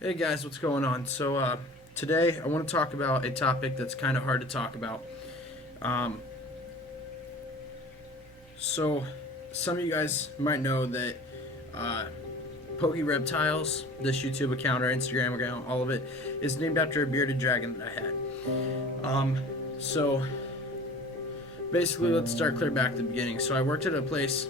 Hey guys, what's going on? Today I want to talk about a topic that's kind of hard to talk about. Um, so, some of you guys might know that uh, Pokey Reptiles, this YouTube account or Instagram account, all of it, is named after a bearded dragon that I had. Um, so, Basically, let's start clear back to the beginning. So, I worked at a place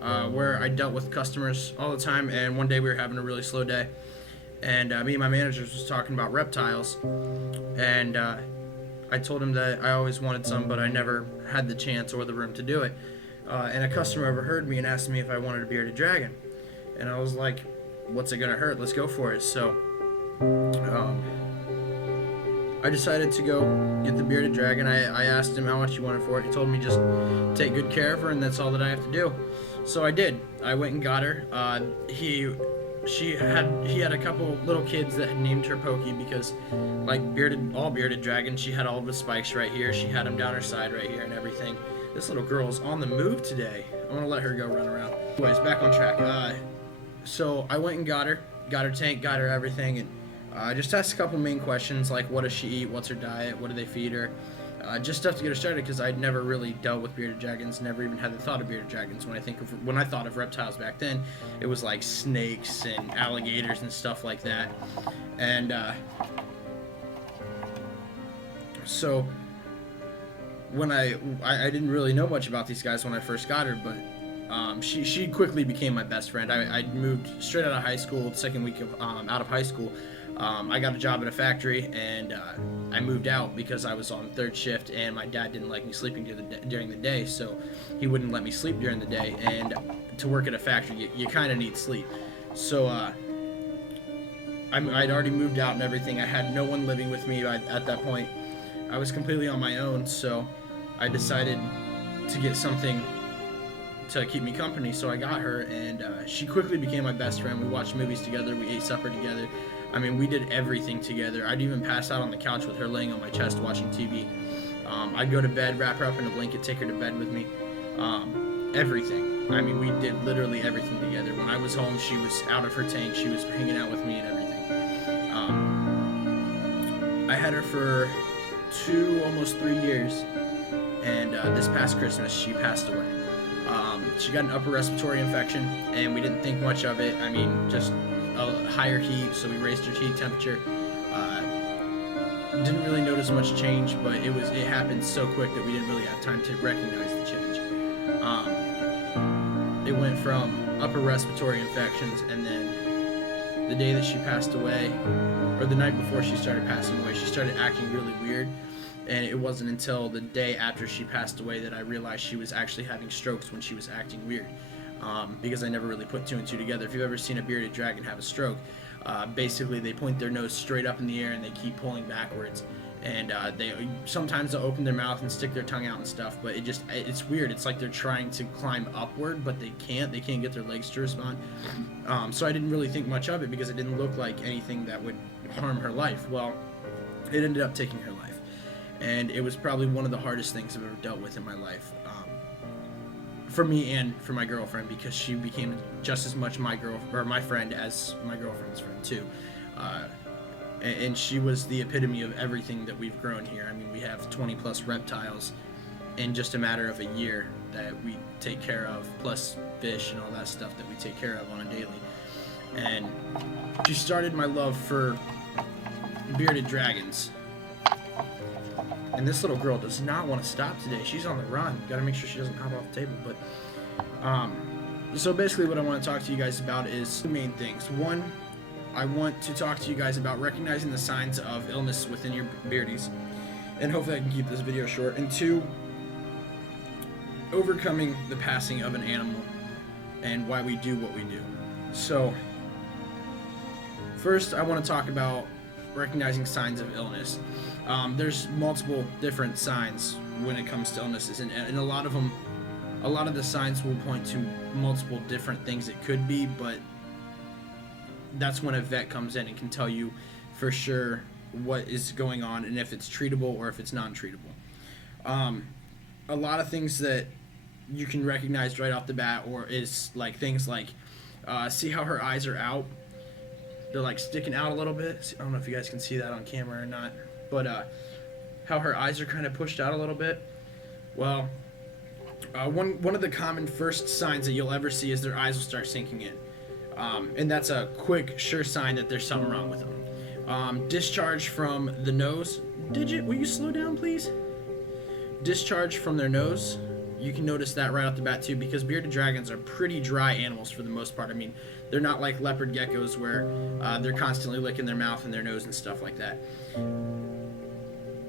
where I dealt with customers all the time, and one day we were having a really slow day. And me and my managers was talking about reptiles, and I told him that I always wanted some, but I never had the chance or the room to do it. And a customer overheard me and asked me if I wanted a bearded dragon, and I was like, "What's it gonna hurt? Let's go for it." Um, I decided to go get the bearded dragon. I asked him how much he wanted for it. He told me just take good care of her, and that's all that I have to do. So I did. I went and got her. He had a couple little kids that had named her Pokey because, like all bearded dragons, she had all of the spikes right here. She had them down her side right here and everything. This little girl's on the move today. I'm gonna let her go run around. Anyways, back on track. So I went and got her tank, got her everything, and just asked a couple main questions like what does she eat, what's her diet, what do they feed her, just stuff to get her started because I'd never really dealt with bearded dragons, never even had the thought of bearded dragons. When I thought of reptiles back then, it was like snakes and alligators and stuff like that, and so when I didn't really know much about these guys when I first got her, but she quickly became my best friend. I moved straight out of high school, second week of out of high school. I got a job at a factory, and I moved out because I was on third shift, and my dad didn't like me sleeping during the day, so he wouldn't let me sleep during the day. And to work at a factory, you kind of need sleep. So I'd already moved out and everything. I had no one living with me at that point. I was completely on my own, so I decided to get something to keep me company. So I got her, and she quickly became my best friend. We watched movies together, we ate supper together. I mean, we did everything together. I'd even pass out on the couch with her laying on my chest watching TV. I'd go to bed, wrap her up in a blanket, take her to bed with me. Everything. I mean, we did literally everything together. When I was home, she was out of her tank. She was hanging out with me and everything. I had her for almost 3 years, and this past Christmas, she passed away. She got an upper respiratory infection, and we didn't think much of it. I mean, just a higher heat, so we raised her heat temperature. Didn't really notice much change, but it happened so quick that we didn't really have time to recognize the change. It went from upper respiratory infections, and then the day that she passed away, or the night before she started passing away, she started acting really weird. And it wasn't until the day after she passed away that I realized she was actually having strokes when she was acting weird. Because I never really put two and two together. If you've ever seen a bearded dragon have a stroke, basically they point their nose straight up in the air and they keep pulling backwards. And sometimes they'll open their mouth and stick their tongue out and stuff, but it's weird. It's like they're trying to climb upward, but they can't. They can't get their legs to respond. So I didn't really think much of it because it didn't look like anything that would harm her life. Well, it ended up taking her life. And it was probably one of the hardest things I've ever dealt with in my life, for me and for my girlfriend, because she became just as much my friend as my girlfriend's friend too, and she was the epitome of everything that we've grown here. I mean, we have 20 plus reptiles in just a matter of a year that we take care of, plus fish and all that stuff that we take care of on a daily. And she started my love for bearded dragons. And this little girl does not want to stop today. She's on the run. Got to make sure she doesn't hop off the table. So basically what I want to talk to you guys about is two main things. One, I want to talk to you guys about recognizing the signs of illness within your beardies. And hopefully I can keep this video short. And two, overcoming the passing of an animal and why we do what we do. So first I want to talk about recognizing signs of illness. There's multiple different signs when it comes to illnesses, and a lot of the signs will point to multiple different things it could be, but that's when a vet comes in and can tell you for sure what is going on and if it's treatable or if it's non-treatable. A lot of things that you can recognize right off the bat, or is like things like see how her eyes are out. they're like sticking out a little bit. I don't know if you guys can see that on camera or not, but how her eyes are kind of pushed out a little bit. Well, one of the common first signs that you'll ever see is their eyes will start sinking in, and that's a quick, sure sign that there's something wrong with them. Discharge from the nose. Digit, will you slow down, please? Discharge from their nose. You can notice that right off the bat too, because bearded dragons are pretty dry animals for the most part. I mean, they're not like leopard geckos where they're constantly licking their mouth and their nose and stuff like that.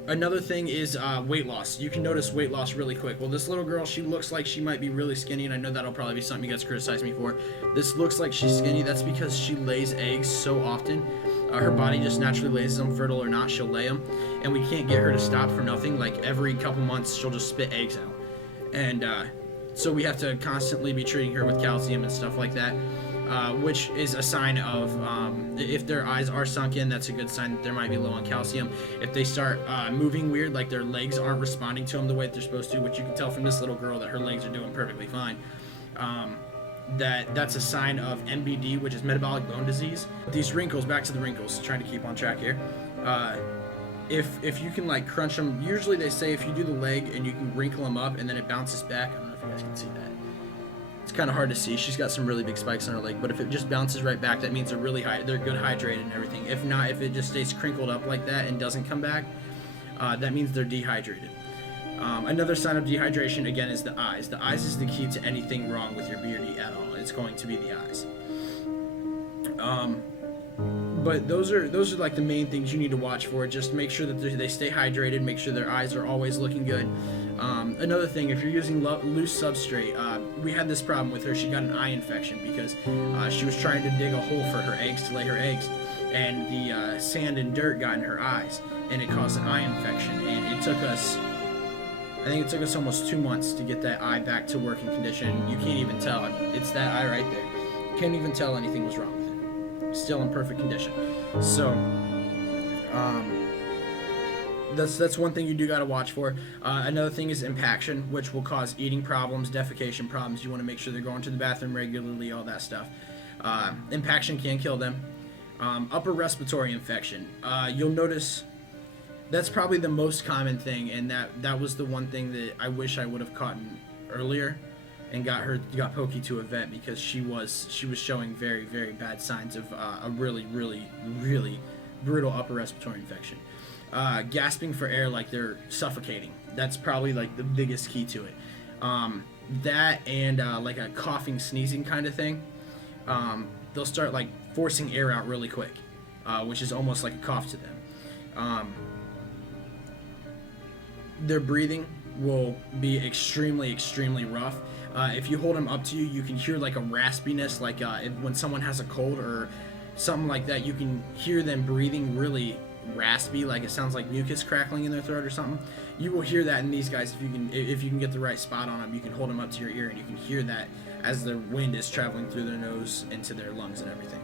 Another thing is weight loss. You can notice weight loss really quick. Well, this little girl, she looks like she might be really skinny, and I know that'll probably be something you guys criticize me for. This looks like she's skinny. That's because she lays eggs so often. Her body just naturally lays them, fertile or not, she'll lay them. And we can't get her to stop for nothing. Like every couple months, she'll just spit eggs out. And so we have to constantly be treating her with calcium and stuff like that. Which is a sign of if their eyes are sunk in, that's a good sign that there might be low on calcium. If they start moving weird, like their legs aren't responding to them the way they're supposed to, which you can tell from this little girl that her legs are doing perfectly fine, that's a sign of MBD, which is metabolic bone disease. These wrinkles, back to the wrinkles, trying to keep on track here. If you can like crunch them, usually they say if you do the leg and you can wrinkle them up and then it bounces back. I don't know if you guys can see that. It's kind of hard to see. She's got some really big spikes on her leg, but if it just bounces right back, that means they're really high. They're good hydrated and everything. If not, if it just stays crinkled up like that and doesn't come back, that means they're dehydrated. Another sign of dehydration again is the eyes. The eyes is the key to anything wrong with your beardy at all. It's going to be the eyes. But those are like the main things you need to watch for. Just make sure that they stay hydrated. Make sure their eyes are always looking good. Another thing, if you're using loose substrate, we had this problem with her. She got an eye infection because she was trying to dig a hole for her eggs to lay her eggs, and the sand and dirt got in her eyes, and it caused an eye infection. And it took us, I think it took us almost 2 months to get that eye back to working condition. You can't even tell. It's that eye right there. You can't even tell anything was wrong with it. Still in perfect condition. So, that's one thing you do got to watch for. Another thing is impaction, which will cause eating problems, defecation problems. You want to make sure they're going to the bathroom regularly, all that stuff. Impaction can kill them. Upper respiratory infection. You'll notice that's probably the most common thing, and that was the one thing that I wish I would have caught earlier and got Pokey to a vet, because she was showing very, very bad signs of a really, really, really brutal upper respiratory infection. Gasping for air, like they're suffocating. That's probably like the biggest key to it. That and like a coughing, sneezing kind of thing. They'll start like forcing air out really quick, which is almost like a cough to them. Their breathing will be extremely, extremely rough. If you hold them up to you, you can hear like a raspiness, like when someone has a cold or something like that. You can hear them breathing really raspy, like it sounds like mucus crackling in their throat or something. You will hear that in these guys if you can get the right spot on them. You can hold them up to your ear and you can hear that as the wind is traveling through their nose into their lungs and everything.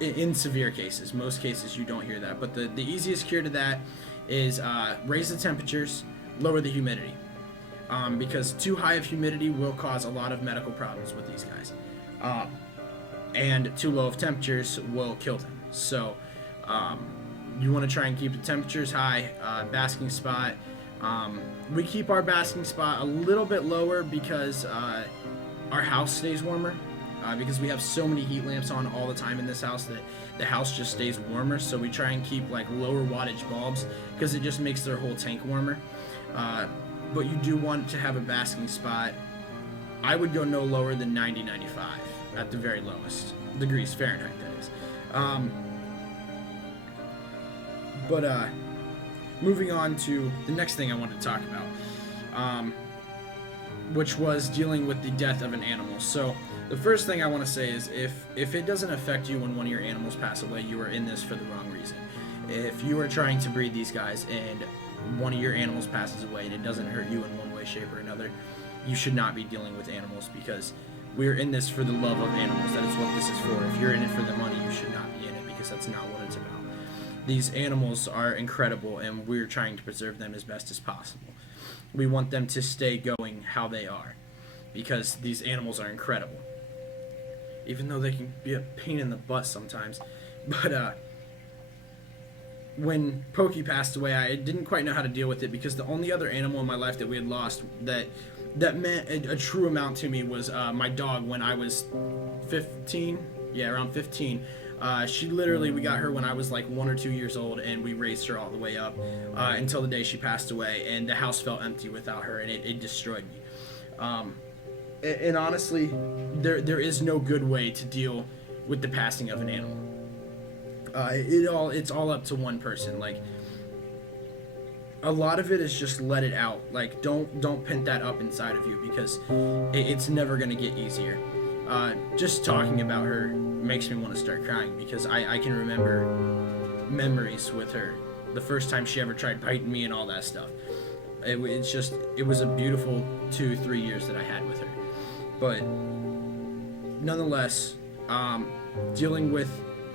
In severe cases, most cases you don't hear that, but the easiest cure to that is raise the temperatures, lower the humidity, because too high of humidity will cause a lot of medical problems with these guys, and too low of temperatures will kill them. So you want to try and keep the temperatures high. Basking spot, we keep our basking spot a little bit lower because our house stays warmer, because we have so many heat lamps on all the time in this house that the house just stays warmer. So we try and keep like lower wattage bulbs because it just makes their whole tank warmer. But you do want to have a basking spot. I would go no lower than 90, 95 at the very lowest degrees Fahrenheit, that is. But moving on to the next thing I wanted to talk about, which was dealing with the death of an animal. So the first thing I want to say is if it doesn't affect you when one of your animals pass away, you are in this for the wrong reason. If you are trying to breed these guys and one of your animals passes away and it doesn't hurt you in one way, shape, or another, you should not be dealing with animals, because we're in this for the love of animals. That is what this is for. If you're in it for the money, you should not be in it, because that's not what it's about. These animals are incredible, and we're trying to preserve them as best as possible. We want them to stay going how they are, because these animals are incredible. even though they can be a pain in the butt sometimes. But when Pokey passed away, I didn't quite know how to deal with it, because the only other animal in my life that we had lost that meant a true amount to me was my dog when I was 15. Yeah, around 15. She literally, we got her when I was like 1 or 2 years old, and we raised her all the way up until the day she passed away, and the house felt empty without her, and it destroyed me. And honestly, there is no good way to deal with the passing of an animal. It's all up to one person. Like, a lot of it is just let it out. Like, don't pent that up inside of you, because it's never gonna get easier. Just talking about her makes me want to start crying, because I can remember memories with her. The first time she ever tried biting me and all that stuff. It was a beautiful 2-3 years that I had with her. But nonetheless, dealing with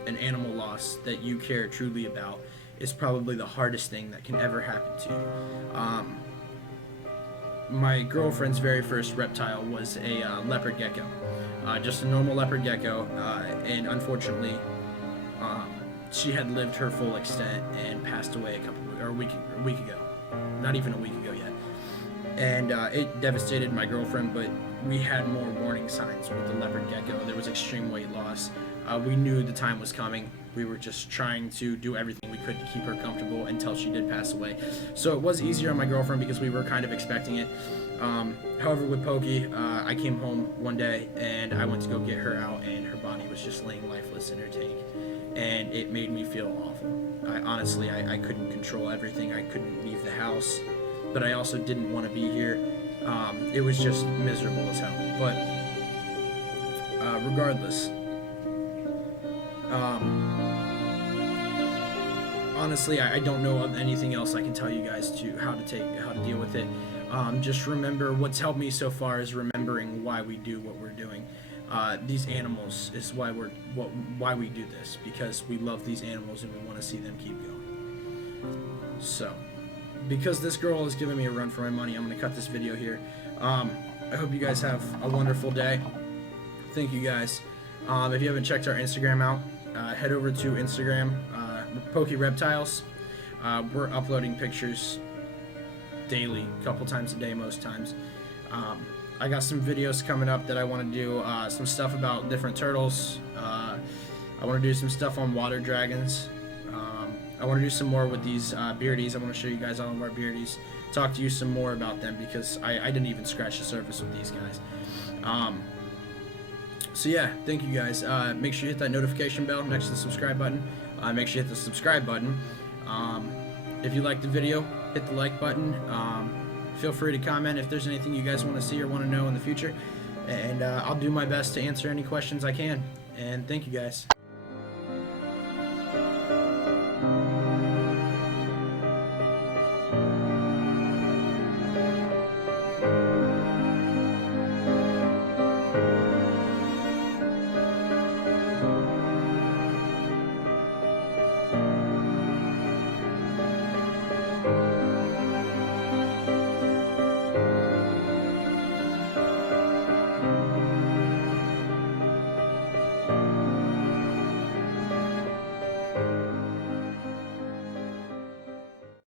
an animal loss that you care truly about is probably the hardest thing that can ever happen to you. My girlfriend's very first reptile was a leopard gecko. Just a normal leopard gecko, and unfortunately, she had lived her full extent and passed away a week ago. Not even a week ago yet. And it devastated my girlfriend, but we had more warning signs with the leopard gecko. There was extreme weight loss. We knew the time was coming. We were just trying to do everything we could to keep her comfortable until she did pass away. So it was easier on my girlfriend because we were kind of expecting it. However, with Pokey, I came home one day and I went to go get her out, and her body was just laying lifeless in her tank. And it made me feel awful. Honestly, I couldn't control everything. I couldn't leave the house, but I also didn't want to be here. It was just miserable as hell. But regardless, honestly, I don't know of anything else I can tell you guys how to deal with it. Just remember, what's helped me so far is remembering why we do what we're doing. These animals is why we do this, because we love these animals and we want to see them keep going. So, because this girl is giving me a run for my money, I'm going to cut this video here. I hope you guys have a wonderful day. Thank you guys. If you haven't checked our Instagram out, head over to Instagram, Pokey Reptiles. We're uploading pictures daily, a couple times a day most times. I got some videos coming up that I want to do, some stuff about different turtles. I want to do some stuff on water dragons. I want to do some more with these beardies. I want to show you guys all of our beardies. Talk to you some more about them, because I didn't even scratch the surface with these guys. So yeah, thank you guys. Make sure you hit that notification bell next to the subscribe button. Make sure you hit the subscribe button. If you liked the video, hit the like button. Feel free to comment if there's anything you guys want to see or want to know in the future. And I'll do my best to answer any questions I can. And thank you guys.